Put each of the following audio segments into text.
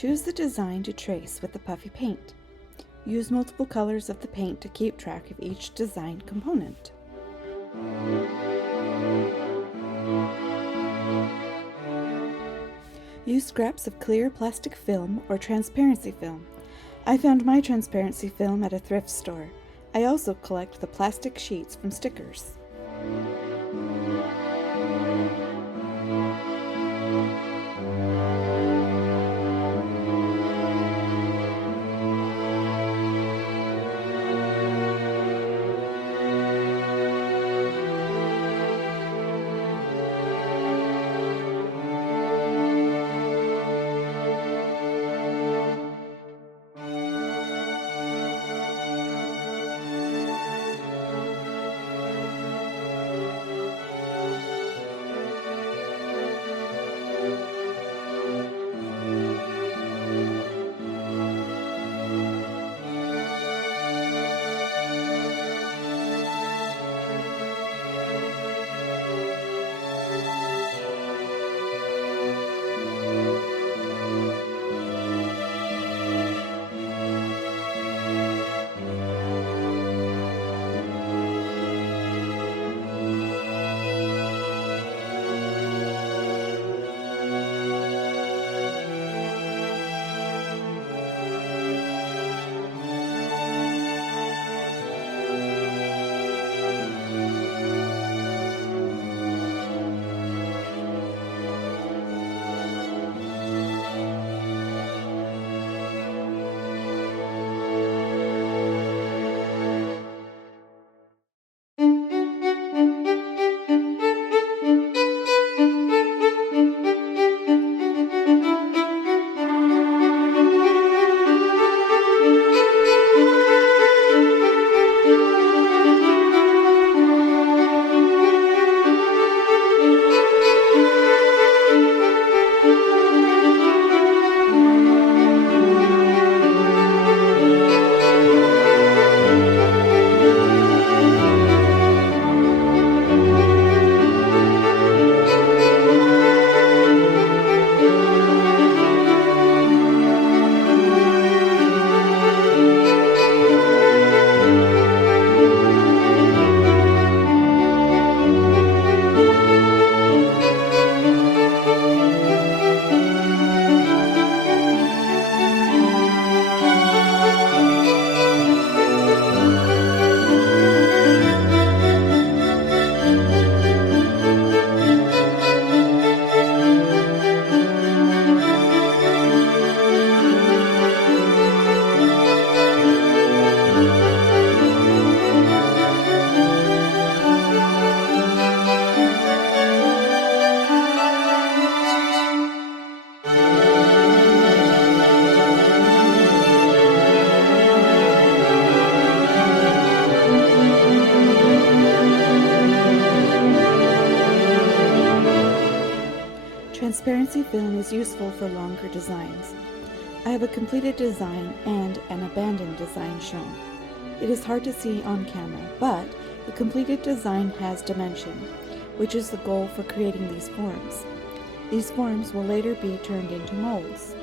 Choose the design to trace with the puffy paint. Use multiple colors of the paint to keep track of each design component. Use scraps of clear plastic film or transparency film. I found my transparency film at a thrift store. I also collect the plastic sheets from stickers. Transparency film is useful for longer designs. I have a completed design and an abandoned design shown. It is hard to see on camera, but the completed design has dimension, which is the goal for creating these forms. These forms will later be turned into molds.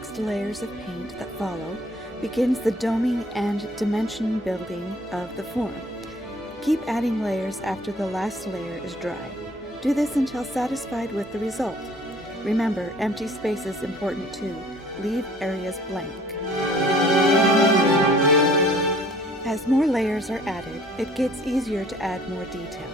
next layers of paint that follow begins the doming and dimension building of the form. Keep adding layers after the last layer is dry. Do this until satisfied with the result. Remember, empty space is important too. Leave areas blank. As more layers are added, it gets easier to add more detail.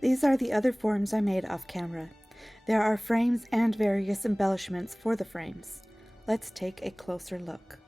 These are the other forms I made off camera. There are frames and various embellishments for the frames. Let's take a closer look.